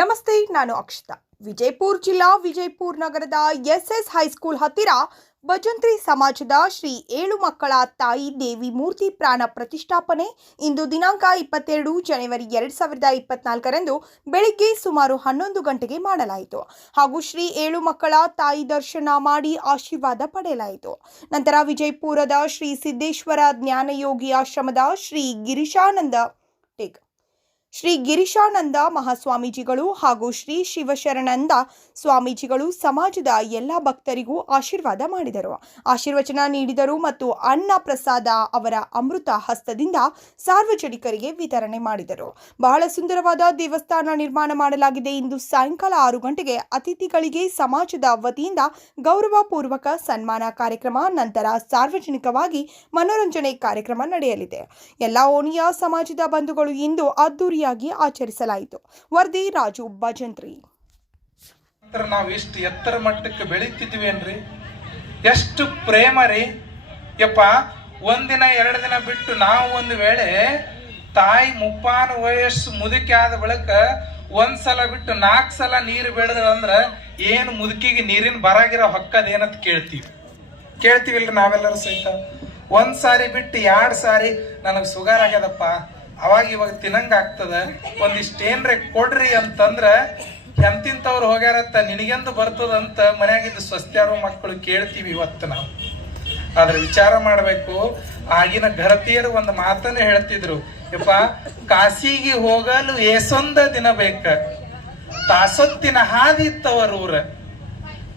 ನಮಸ್ತೆ, ನಾನು ಅಕ್ಷತಾ. ವಿಜಯಪುರ ಜಿಲ್ಲಾ ವಿಜಯಪುರ ನಗರದ ಎಸ್ಎಸ್ ಹೈಸ್ಕೂಲ್ ಹತ್ತಿರ ಭಜಂತ್ರಿ ಸಮಾಜದ ಶ್ರೀ ಏಳು ಮಕ್ಕಳ ತಾಯಿ ದೇವಿ ಮೂರ್ತಿ ಪ್ರಾಣ ಪ್ರತಿಷ್ಠಾಪನೆ ಇಂದು ದಿನಾಂಕ 22 ಜನವರಿ 2024ರಂದು ಬೆಳಿಗ್ಗೆ ಸುಮಾರು 11 ಗಂಟೆಗೆ ಮಾಡಲಾಯಿತು ಹಾಗೂ ಶ್ರೀ ಏಳು ಮಕ್ಕಳ ತಾಯಿ ದರ್ಶನ ಮಾಡಿ ಆಶೀರ್ವಾದ ಪಡೆಯಲಾಯಿತು. ನಂತರ ವಿಜಯಪುರದ ಶ್ರೀ ಸಿದ್ದೇಶ್ವರ ಜ್ಞಾನಯೋಗಿ ಆಶ್ರಮದ ಶ್ರೀ ಗಿರಿಶಾನಂದ ಮಹಾಸ್ವಾಮೀಜಿಗಳು ಹಾಗೂ ಶ್ರೀ ಶಿವಶರಣಂದ ಸ್ವಾಮೀಜಿಗಳು ಸಮಾಜದ ಎಲ್ಲ ಭಕ್ತರಿಗೂ ಆಶೀರ್ವಾದ ಮಾಡಿದರು, ಆಶೀರ್ವಚನ ನೀಡಿದರು ಮತ್ತು ಅನ್ನ ಪ್ರಸಾದ ಅವರ ಅಮೃತ ಹಸ್ತದಿಂದ ಸಾರ್ವಜನಿಕರಿಗೆ ವಿತರಣೆ ಮಾಡಿದರು. ಬಹಳ ಸುಂದರವಾದ ದೇವಸ್ಥಾನ ನಿರ್ಮಾಣ ಮಾಡಲಾಗಿದೆ. ಇಂದು ಸಾಯಂಕಾಲ 6 ಗಂಟೆಗೆ ಅತಿಥಿಗಳಿಗೆ ಸಮಾಜದ ವತಿಯಿಂದ ಗೌರವಪೂರ್ವಕ ಸನ್ಮಾನ ಕಾರ್ಯಕ್ರಮ, ನಂತರ ಸಾರ್ವಜನಿಕವಾಗಿ ಮನೋರಂಜನೆ ಕಾರ್ಯಕ್ರಮ ನಡೆಯಲಿದೆ. ಎಲ್ಲ ಓಣಿಯ ಸಮಾಜದ ಬಂಧುಗಳು ಇಂದು ಅದ್ದೂರಿಯಾಗಿ ಆಚರಿಸಲಾಯಿತು. ವರದಿ ರಾಜು ಭಜಂತ್ರಿ. ನಾವು ಇಷ್ಟು ಎತ್ತರ ಮಟ್ಟಕ್ಕೆ ಬೆಳೀತಿದ್ವಿ ಏನ್ರಿ, ಎಷ್ಟು ಪ್ರೇಮ ರೀ ಯಪ್ಪ. ಒಂದಿನ 2 ದಿನ ಬಿಟ್ಟು ನಾವು ಒಂದು ವೇಳೆ ತಾಯಿ ಮುಪ್ಪಾನ ವಯಸ್ಸು ಮುದುಕಿ ಆದ ಬಳಿಕ ಒಂದ್ಸಲ ಬಿಟ್ಟು 4 ಸಲ ನೀರು ಬೇಡದಂದ್ರ ಏನು ಮುದುಕಿಗೆ ನೀರಿನ ಬರಾಗಿರೋ ಹೊಕ್ಕದೇನಂತ ಕೇಳ್ತೀವಿಲ್ರಿ ನಾವೆಲ್ಲರೂ ಸಹಿತ. 1 ಸಾರಿ ಬಿಟ್ಟು 2 ಸಾರಿ ನನಗೆ ಸುಗರ್ ಆಗ್ಯದಪ್ಪ, ಅವಾಗ ಇವಾಗ ತಿನ್ನಂಗ ಆಗ್ತದ, ಒಂದಿಷ್ಟೇನ್ರೆ ಕೊಡ್ರಿ ಅಂತಂದ್ರ ಎಂತಿಂತವ್ರು ಹೋಗ್ಯಾರತ್ತ ನಿನಗೆಂದು ಬರ್ತದಂತ ಮನ್ಯಾಗಿದ್ದು ಸ್ವಸ್ಥ್ಯಾರು ಮಕ್ಕಳು ಕೇಳ್ತೀವಿ ಇವತ್ತು ನಾವು. ಆದ್ರೆ ವಿಚಾರ ಮಾಡ್ಬೇಕು, ಆಗಿನ ಘರತಿಯರು ಒಂದು ಮಾತನ್ನ ಹೇಳ್ತಿದ್ರು, ಯಪ್ಪ ಕಾಸಿಗೆ ಹೋಗಲು ಏಸೊಂದ ದಿನ ಬೇಕ, ತಾಸೊತ್ತಿನ ಹಾದಿ ಇತ್ತವರೂರ.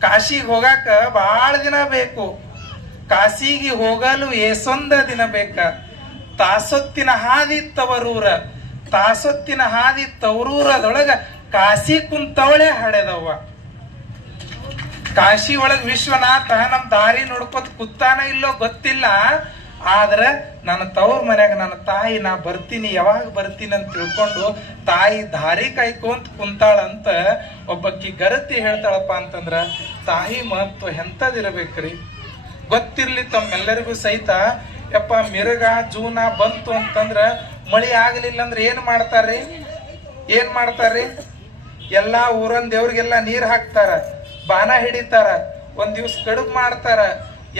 ಕಾಶಿಗೆ ಹೋಗಾಕ ಬಹಳ ದಿನ ಬೇಕು, ಕಾಸಿಗೆ ಹೋಗಲು ಏಸೊಂದ ದಿನ ಬೇಕ, ತಾಸೊತ್ತಿನ ಹಾದಿ ತವರೂರ. ತಾಸೊತ್ತಿನ ಹಾದಿ ತವರೂರದೊಳಗ ಕಾಶಿ ಕುಂತವಳೆ ಹಡೆದವ್ವ. ಕಾಶಿ ಒಳಗ ವಿಶ್ವನಾಥ ನಮ್ ದಾರಿ ನೋಡ್ಕೊತ ಕುತ್ತಾನ ಇಲ್ಲೋ ಗೊತ್ತಿಲ್ಲ, ಆದ್ರ ನನ್ನ ತವ್ರ ಮನ್ಯಾಗ ನನ್ನ ತಾಯಿ ನಾ ಬರ್ತೀನಿ, ಯಾವಾಗ ಬರ್ತೀನಿ ಅಂತ ತಿಳ್ಕೊಂಡು ತಾಯಿ ದಾರಿ ಕಾಯ್ಕೊಂತ ಕುಂತಾಳಂತ ಒಬ್ಬಕ್ಕಿ ಗರತಿ ಹೇಳ್ತಾಳಪ್ಪ ಅಂತಂದ್ರ ತಾಯಿ ಮಹತ್ವ ಎಂತದಿರಬೇಕ್ರಿ ಗೊತ್ತಿರ್ಲಿ ತಮ್ಮೆಲ್ಲರಿಗೂ ಸಹಿತ. ಯಪ್ಪ ಮಿರಗ ಜೂನ ಬಂತು ಅಂತಂದ್ರ ಮಳಿ ಆಗಲಿಲ್ಲ ಅಂದ್ರೆ ಏನ್ ಮಾಡ್ತಾರ್ರಿ? ಎಲ್ಲಾ ಊರನ್ ದೇವ್ರಿಗೆಲ್ಲ ನೀರ್ ಹಾಕ್ತಾರ, ಬಾನ ಹಿಡಿತಾರ, ಒಂದ್ ದಿವ್ಸ ಕಡುಬು ಮಾಡ್ತಾರ,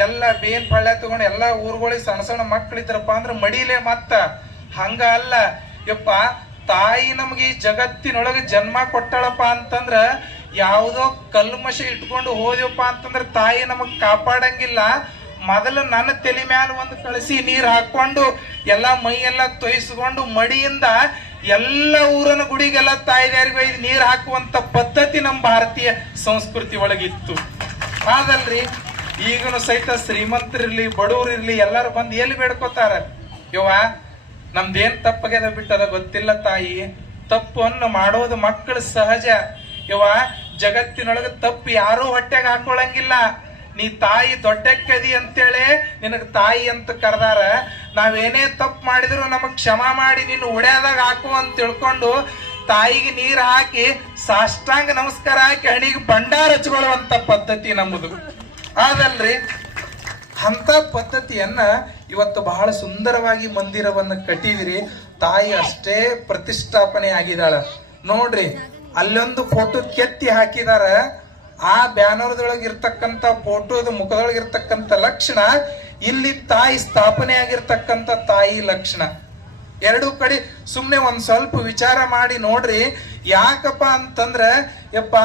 ಎಲ್ಲ ಬೇನ್ ಪಳ್ಳೆ ತಗೊಂಡು ಎಲ್ಲಾ ಊರುಗಳಿಗೆ ಸಣ್ಣ ಸಣ್ಣ ಮಕ್ಳಿದ್ರಪ್ಪ ಅಂದ್ರ ಮಡಿಲೆ ಮತ್ತ. ಹಂಗ ಅಲ್ಲ ಯಪ್ಪ, ತಾಯಿ ನಮ್ಗೆ ಈ ಜಗತ್ತಿನೊಳಗೆ ಜನ್ಮ ಕೊಟ್ಟಾಳಪ್ಪ ಅಂತಂದ್ರ ಯಾವುದೋ ಕಲ್ಮಶ ಇಟ್ಕೊಂಡು ಹೋದ್ಯಪ್ಪ ಅಂತಂದ್ರ ತಾಯಿ ನಮಗ್ ಕಾಪಾಡಂಗಿಲ್ಲ. ಮೊದಲು ನನ್ನ ತಲೆ ಮ್ಯಾಲ ಒಂದು ಕಳಸಿ ನೀರ್ ಹಾಕೊಂಡು ಎಲ್ಲಾ ಮೈ ಎಲ್ಲ ತೊಯ್ಸ್ಕೊಂಡು ಮಡಿಯಿಂದ ಎಲ್ಲ ಊರನ ಗುಡಿಗೆಲ್ಲ ತಾಯಿದಾರಿಗೆ ಒಯ್ದು ನೀರ್ ಹಾಕುವಂತ ಪದ್ಧತಿ ನಮ್ಮ ಭಾರತೀಯ ಸಂಸ್ಕೃತಿ ಒಳಗಿತ್ತು. ಅದಲ್ರಿ ಈಗನು ಸಹಿತ ಶ್ರೀಮಂತರಿರ್ಲಿ ಬಡವರಿರ್ಲಿ ಎಲ್ಲಾರು ಬಂದು ಎಲ್ಲಿ ಬೇಡ್ಕೋತಾರ, ಯವ್ವ ನಮ್ದೇನ್ ತಪ್ಪಾಗ್ಯದ ಬಿಟ್ಟದ ಗೊತ್ತಿಲ್ಲ ತಾಯಿ, ತಪ್ಪನ್ನು ಮಾಡೋದು ಮಕ್ಕಳು ಸಹಜ. ಯವ್ವ ಜಗತ್ತಿನೊಳಗ ತಪ್ಪು ಯಾರೂ ಹೊಟ್ಟೆಗೆ ಹಾಕೊಳಂಗಿಲ್ಲ, ನೀ ತಾಯಿ ದೊಡ್ಡಕ್ಕದಿ ಅಂತೇಳಿ ನಿನಗ ತಾಯಿ ಅಂತ ಕರೆದಾರ. ನಾವೇನೇ ತಪ್ಪು ಮಾಡಿದ್ರು ನಮಗ್ ಕ್ಷಮ ಮಾಡಿ ನೀನು ಒಡೆಯದಾಗ ಹಾಕು ಅಂತ ತಿಳ್ಕೊಂಡು ತಾಯಿಗೆ ನೀರು ಹಾಕಿ ಸಾಷ್ಟಾಂಗ ನಮಸ್ಕಾರ ಹಾಕಿ ಹಣಿಗೆ ಭಂಡಾರ ಹಚ್ಕೊಳ್ಳುವಂತ ಪದ್ಧತಿ ನಮ್ಮದು ಅದಲ್ರಿ. ಅಂತ ಪದ್ಧತಿಯನ್ನ ಇವತ್ತು ಬಹಳ ಸುಂದರವಾಗಿ ಮಂದಿರವನ್ನ ಕಟ್ಟಿದಿರಿ. ತಾಯಿ ಅಷ್ಟೇ ಪ್ರತಿಷ್ಠಾಪನೆ ಆಗಿದಾಳ ನೋಡ್ರಿ. ಅಲ್ಲೊಂದು ಫೋಟೋ ಕೆತ್ತಿ ಹಾಕಿದಾರ, ಆ ಬ್ಯಾನರ್ದೊಳಗೆ ಇರ್ತಕ್ಕಂಥ ಫೋಟೋದ ಮುಖದೊಳಗಿರ್ತಕ್ಕಂಥ ಲಕ್ಷಣ ಇಲ್ಲಿ ತಾಯಿ ಸ್ಥಾಪನೆ ಆಗಿರ್ತಕ್ಕಂಥ ತಾಯಿ ಲಕ್ಷಣ. ಎರಡೂ ಕಡೆ ಸುಮ್ನೆ ಒಂದ್ ಸ್ವಲ್ಪ ವಿಚಾರ ಮಾಡಿ ನೋಡ್ರಿ. ಯಾಕಪ್ಪ ಅಂತಂದ್ರ ಯಪ್ಪ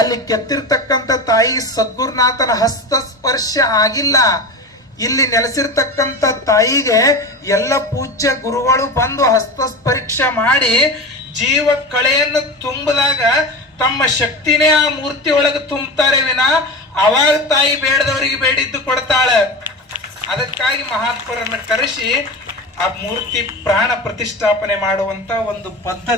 ಅಲ್ಲಿ ಕೆತ್ತಿರ್ತಕ್ಕಂಥ ತಾಯಿ ಸದ್ಗುರುನಾಥನ ಹಸ್ತಸ್ಪರ್ಶ ಆಗಿಲ್ಲ. ಇಲ್ಲಿ ನೆಲೆಸಿರ್ತಕ್ಕಂಥ ತಾಯಿಗೆ ಎಲ್ಲ ಪೂಜ್ಯ ಗುರುಗಳು ಬಂದು ಹಸ್ತಸ್ಪರ್ಶ ಮಾಡಿ ಜೀವ ಕಳೆಯನ್ನು ತುಂಬದಾಗ ತಮ್ಮ ಶಕ್ತಿನೇ ಆ ಮೂರ್ತಿ ಒಳಗೆ ತುಂಬುತ್ತಾರೆ ವಿನ ಅವಾಗ ತಾಯಿ ಬೇಡದವರಿಗೆ ಬೇಡಿದ್ದು ಕೊಡ್ತಾಳೆ. ಅದಕ್ಕಾಗಿ ಮಹಾತ್ಮರನ್ನ ಕರೆಸಿ ಆ ಮೂರ್ತಿ ಪ್ರಾಣ ಪ್ರತಿಷ್ಠಾಪನೆ ಮಾಡುವಂತ ಒಂದು ಪದ್ಧತಿ